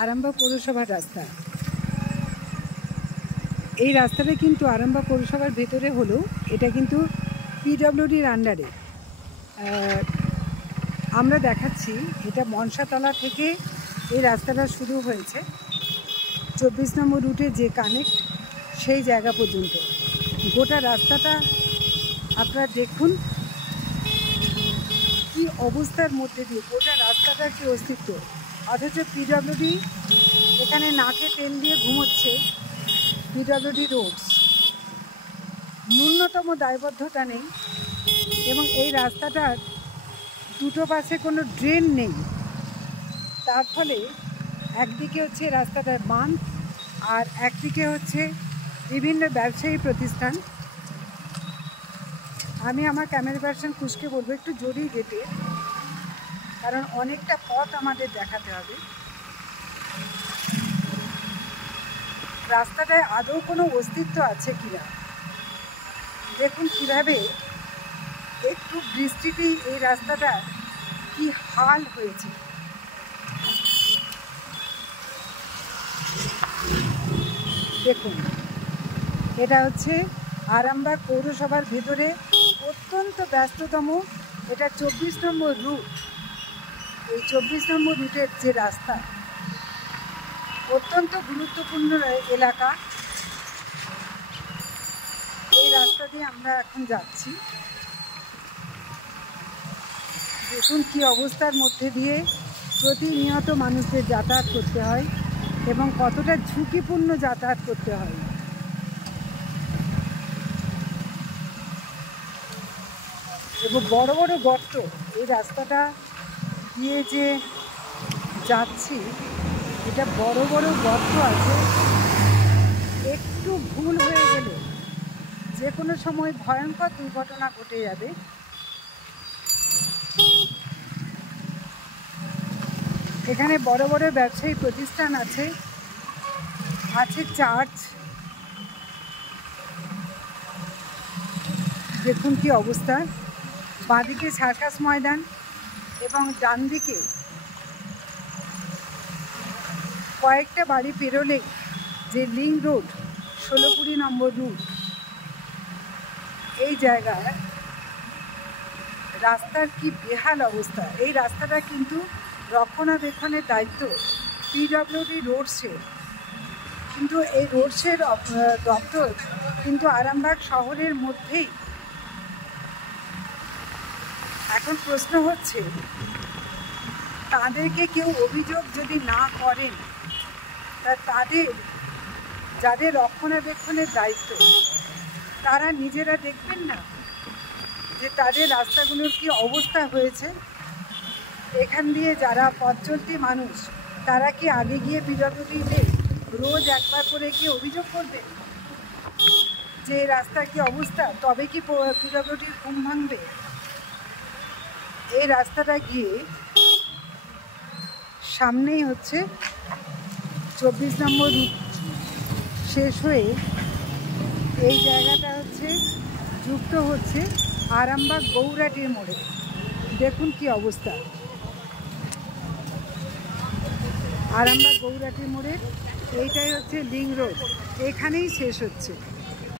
আরামবাগ পৌরসভার রাস্তা। এই রাস্তাটা কিন্তু আরামবাগ পৌরসভার ভেতরে হলেও এটা কিন্তু পিডব্লিউডির আন্ডারে। আমরা দেখাচ্ছি এটা মনসাতলা থেকে এই রাস্তাটা শুরু হয়েছে 24 নম্বর রুটে যে কানেক্ট সেই জায়গা পর্যন্ত। গোটা রাস্তাটা আপনারা দেখুন কি অবস্থার মধ্যে দিয়ে, গোটা রাস্তাটার কি অস্তিত্ব, অথচ পিডব্লিউডি এখানে নাকে তেল দিয়ে ঘুমোচ্ছে। পিডব্লিউডি রোডস ন্যূনতম দায়বদ্ধতা নেই এবং এই রাস্তাটার দুটো পাশে কোনো ড্রেন নেই। তার ফলে একদিকে হচ্ছে রাস্তাটার বাঁধ আর একদিকে হচ্ছে বিভিন্ন ব্যবসায়ী প্রতিষ্ঠান। আমি আমার ক্যামেরা পার্সন কুশকে বলবো একটু জোরেই যেতে, কারণ অনেকটা পথ আমাদের দেখাতে হবে। রাস্তাটায় আদৌ কোনো অস্তিত্ব আছে কিনা দেখুন, কিভাবে একটু বৃষ্টিতেই এই রাস্তাটা কি হাল হয়েছে। দেখুন, এটা হচ্ছে আরামবাগ পৌরসভার ভেতরে অত্যন্ত ব্যস্ততম, এটা 24 নম্বর রুট। এই 24 নম্বর রুটের যে রাস্তা অত্যন্ত গুরুত্বপূর্ণ এলাকা, এই রাস্তা দিয়ে আমরা এখন যাচ্ছি। দেখুন কি অবস্থার মধ্যে দিয়ে প্রতিনিয়ত মানুষদের যাতায়াত করতে হয় এবং কতটা ঝুঁকিপূর্ণ যাতায়াত করতে হয়। এবং বড় বড় গর্ত, এই রাস্তাটা দিয়ে যে যাচ্ছি এটা বড় বড় গর্ত আছে, একটু ভুল হয়ে গেলে যে কোনো সময় ভয়ঙ্কর দুর্ঘটনা ঘটে যাবে। এখানে বড় বড় ব্যবসায়ী প্রতিষ্ঠান আছে, চার্চ। দেখুন কি অবস্থা, বাঁদিকে সার্কাস ময়দান এবং ডান দিকে কয়েকটা বাড়ি পেরোলে যে লিং রোড 16-20 নম্বর রুট, এই জায়গায় রাস্তার কি বেহাল অবস্থা। এই রাস্তাটা কিন্তু রক্ষণাবেক্ষণের দায়িত্ব পিডব্লিউডি রোডসের, কিন্তু এই রোডসের দপ্তর কিন্তু আরামবাগ শহরের মধ্যেই। এখন প্রশ্ন হচ্ছে, তাদেরকে কেউ অভিযোগ যদি না করেন, তা তাদের যাদের রক্ষণাবেক্ষণের দায়িত্ব তারা নিজেরা দেখবেন না যে তাদের রাস্তাগুলোর কি অবস্থা হয়েছে। এখান দিয়ে যারা পথ চলতি মানুষ তারা কি আগে গিয়ে পিডব্লিউডিতে রোজ একবার করে কি অভিযোগ করবে যে রাস্তার কি অবস্থা, তবে কি পিডব্লিউডির ঘুম ভাঙবে? এই রাস্তাটা গিয়ে সামনেই হচ্ছে 24 নম্বর রুট শেষ হয়ে এই জায়গাটা হচ্ছে যুক্ত হচ্ছে আরামবাগ গৌরাটির মোড়ে। দেখুন কি অবস্থা, আরামবাগ গৌরাটির মোড়ে এইটাই হচ্ছে লিং রোড, এখানেই শেষ হচ্ছে।